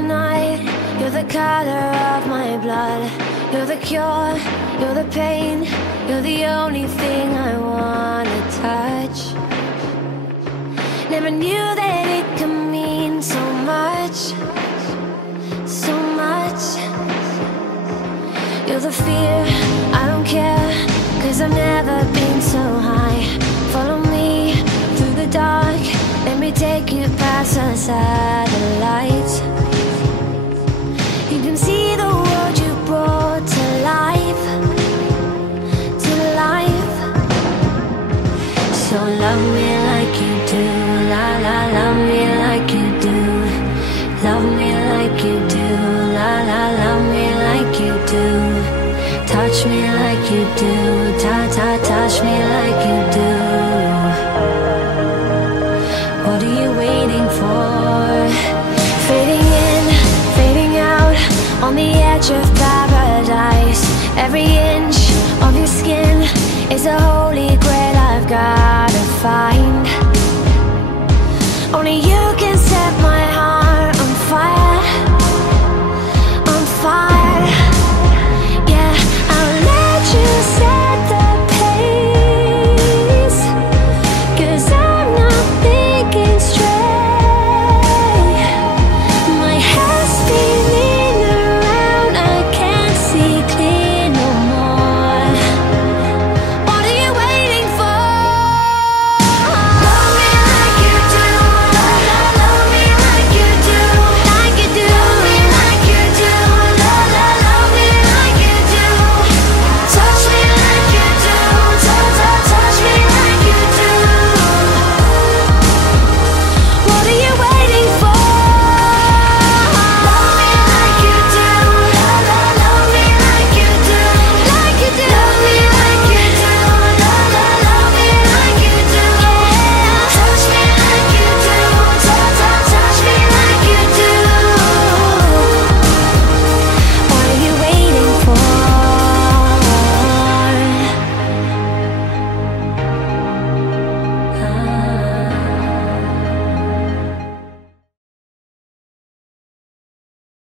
the night, you're the color of my blood. You're the cure, you're the pain, you're the only thing I wanna touch. Never knew that it could mean so much, so much. You're the fear, I don't care, 'cause I've never been so high. Follow me through the dark, let me take you past the satellites. You can see the world you brought to life, to life. So love me like you do, la la, love me like you do. Love me like you do, la la, love me like you do. Touch me like you do, ta ta, touch me like you do. What are you waiting for? Fading in, fading out, on the edge of paradise. Every inch